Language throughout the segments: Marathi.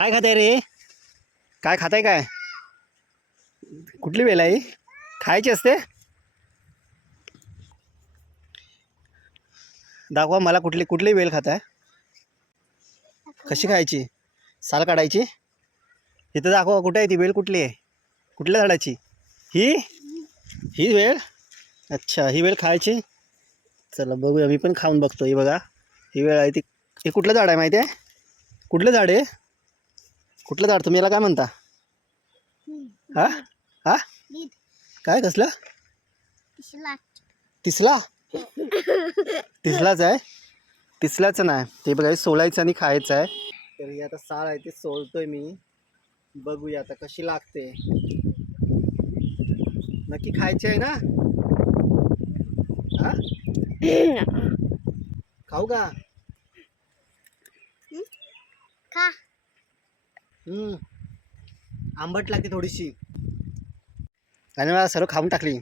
काय खाताय रे? काय खाताय काय? कुठली वेळ आहे खायची असते? दाखवा मला कुठली कुठली वेल खाताय. कशी खायची? साल काढायची? इथं दाखवा कुठे आहे ती वेल कुठली आहे? कुठल्या झाडाची? ही? ही वेळ अच्छा ही वेळ खायची? चला बघूया मी पण खाऊन बघतो ही बघा. ही वेळ आहे ती हे कुठलं झाड आहे माहिती आहे? कुठलं झाड आहे? कुठलं झाड तुम्ही याला काय म्हणता? हा? हा? काय कसलं? तिसला. तिसलाच आहे? तिसलाच नाही. ते बघा सोलायचं आणि खायचं आहे. तर ही आता साळ आहे ते सोलतोय मी. बघूया आता कशी लागते. नक्की खायची आहे ना? हा? खाऊ का? खा. आंबट लागते थोडीशी. आणि मला सर्व खाऊन टाकली.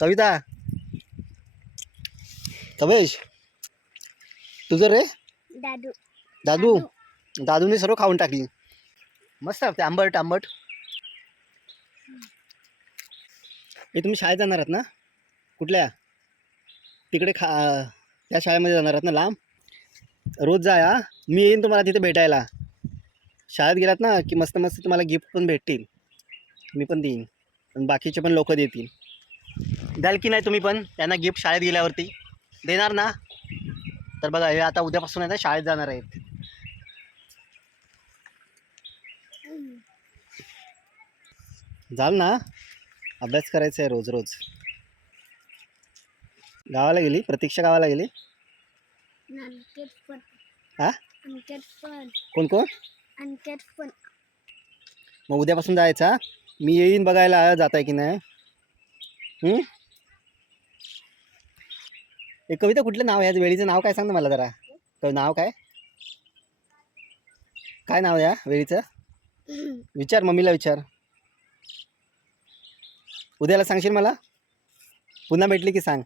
कविता. कवेश तुझं रे? दादू. दादू. दादूने सर्व खाऊन टाकली. मस्त लागते आंबट आंबट. हे तुम्ही शाळेत जाणार आहात ना? कुठल्या? तिकडे खा त्या शाळेमध्ये जाणार आहात ना लांब? रोज जा या मी येईन तुम्हाला तिथे भेटायला. शाळेत गेलात ना की मस्त मस्त तुम्हाला गिफ्ट पण भेटतील. मी पण देईन. आणि बाकीचे पण लोक देतील. द्याल की नाही तुम्ही पण? त्यांना गिफ्ट शाळेत गेल्यावरती. देणार ना? तर बघा हे आता उद्यापासून आहे ना शाळेत जाणार आहेत. जाल ना? अभ्यास करायचा आहे रोज रोज. गावाला गेली? प्रतीक्षा गावाला गेली? हा? कोण कोण? मग उद्यापासून जायचा मी येईन बघायला जात आहे की नाही? हे कविता कुठलं नाव आहे? वेळीचं नाव काय सांग ना मला जरा. नाव काय? काय नाव आहे या वेळीचं? विचार मम्मीला विचार. उद्याला सांगशील मला? पुन्हा भेटली की सांग.